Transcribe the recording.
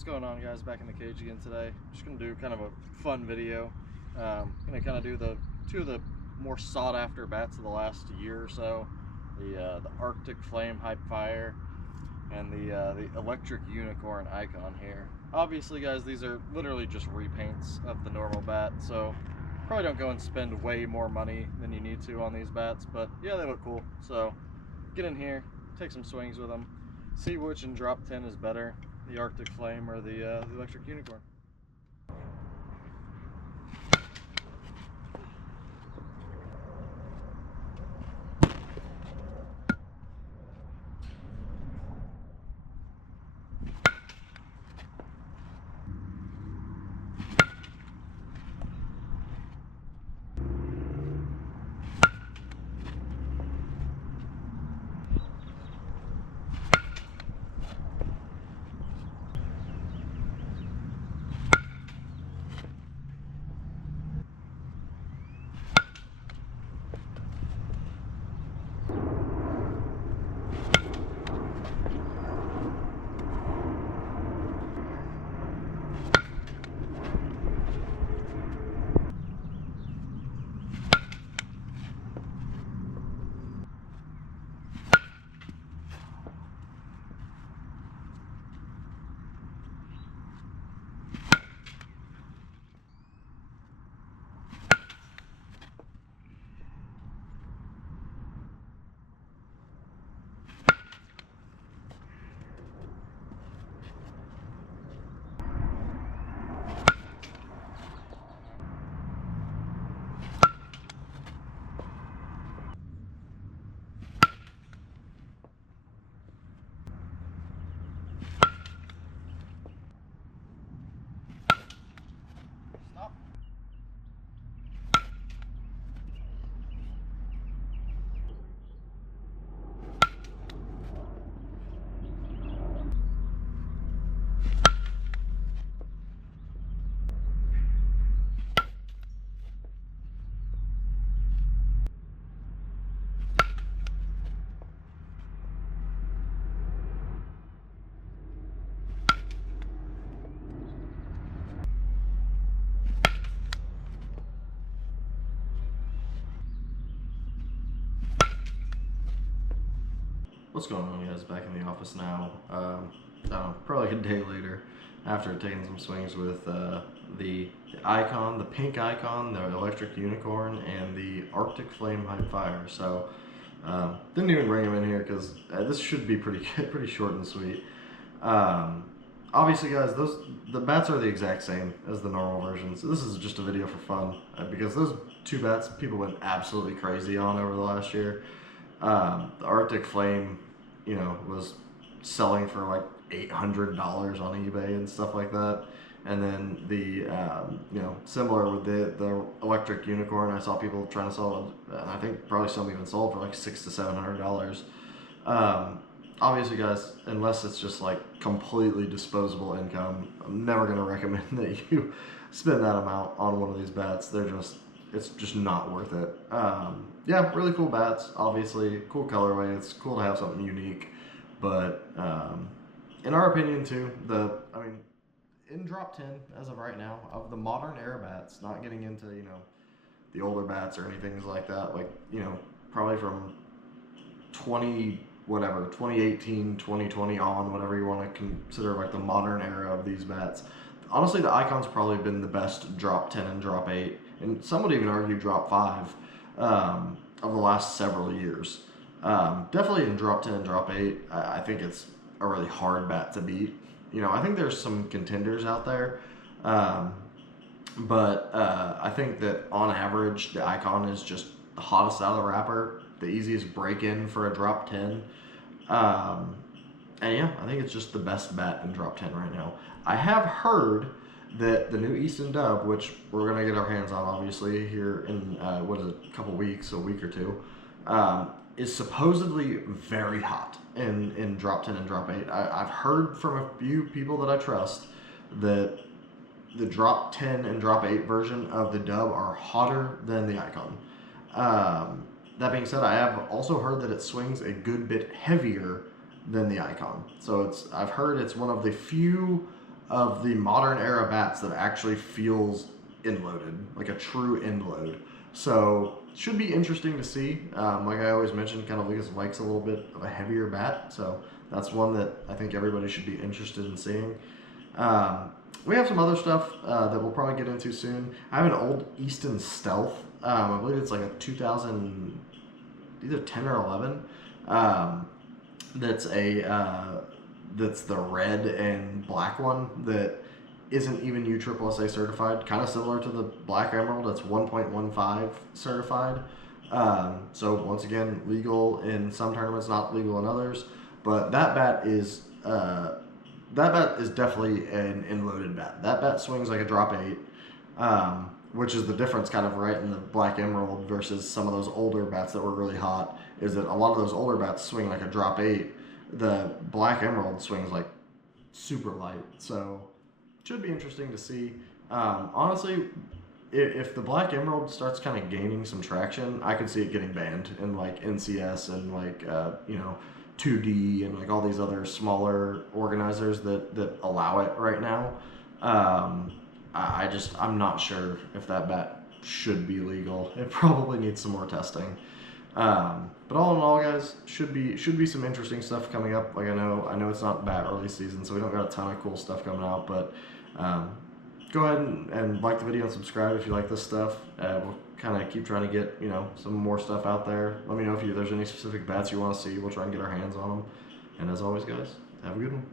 What's going on, guys? Back in the cage again today. Just gonna do kind of a fun video. Gonna kind of do two of the more sought after bats of the last year or so. The Arctic Flame Hype Fire and the Electric Unicorn Icon here. Obviously, guys, these are literally just repaints of the normal bat, so probably don't go and spend way more money than you need to on these bats, but yeah, they look cool. So get in here, take some swings with them, see which in drop 10 is better, the Arctic Flame or the Electric Unicorn. What's going on, guys? Back in the office now. I don't know, probably like a day later after taking some swings with the Icon, the pink Icon, the Electric Unicorn, and the Arctic Flame Hype Fire. So didn't even bring them in here because this should be pretty good, pretty short and sweet. Obviously, guys, the bats are the exact same as the normal versions. This is just a video for fun because those two bats people went absolutely crazy on over the last year. The Arctic Flame, you know, was selling for like $800 on eBay and stuff like that. And then the, you know, similar with the Electric Unicorn, I saw people trying to sell it, and I think probably some even sold for like $600 to $700. Obviously, guys, unless it's just like completely disposable income, I'm never going to recommend that you spend that amount on one of these bats. It's just not worth it. Yeah, really cool bats, obviously, cool colorway. It's cool to have something unique, but in our opinion too, in drop 10 as of right now, of the modern era bats, not getting into, you know, the older bats or anything like that, like, you know, probably from 2018, 2020 on, whatever you want to consider like the modern era of these bats. Honestly, the Icon's probably been the best drop 10 and drop 8, and some would even argue drop 5 of the last several years. Definitely in drop 10 and drop 8, I think it's a really hard bat to beat. You know, I think there's some contenders out there, but I think that on average, the Icon is just the hottest out of the wrapper, the easiest break-in for a drop 10. And yeah, I think it's just the best bat in drop 10 right now. I have heard that the new Easton dub, which we're going to get our hands on obviously here in, a couple weeks, a week or two, is supposedly very hot in drop 10 and drop 8. I've heard from a few people that I trust that the drop 10 and drop 8 version of the dub are hotter than the Icon. That being said, I have also heard that it swings a good bit heavier than the Icon. So I've heard it's one of the few of the modern era bats that actually feels end-loaded, like a true end load. So should be interesting to see. Like I always mentioned, kind of Lucas likes a little bit of a heavier bat, so that's one that I think everybody should be interested in seeing. We have some other stuff that we'll probably get into soon. I have an old Easton Stealth. I believe it's like a 2000, either 10 or 11. That's that's the red and black one that isn't even USSSA certified. Kind of similar to the Black Emerald. That's 1.15 certified. So once again, legal in some tournaments, not legal in others. But that bat is definitely an end-loaded bat. That bat swings like a drop 8, which is the difference kind of right in the Black Emerald versus some of those older bats that were really hot, is that a lot of those older bats swing like a drop 8. The Black Emerald swings like super light. So it should be interesting to see. Honestly, if the Black Emerald starts kind of gaining some traction, I could see it getting banned in like NCS and like, 2D and like all these other smaller organizers that allow it right now. I'm not sure if that bat should be legal. It probably needs some more testing. But all in all, guys, should be some interesting stuff coming up. Like I know it's not bat early season, so we don't got a ton of cool stuff coming out. But go ahead and like the video and subscribe if you like this stuff. We'll kind of keep trying to get some more stuff out there. Let me know if there's any specific bats you want to see. We'll try and get our hands on them. And as always, guys, have a good one.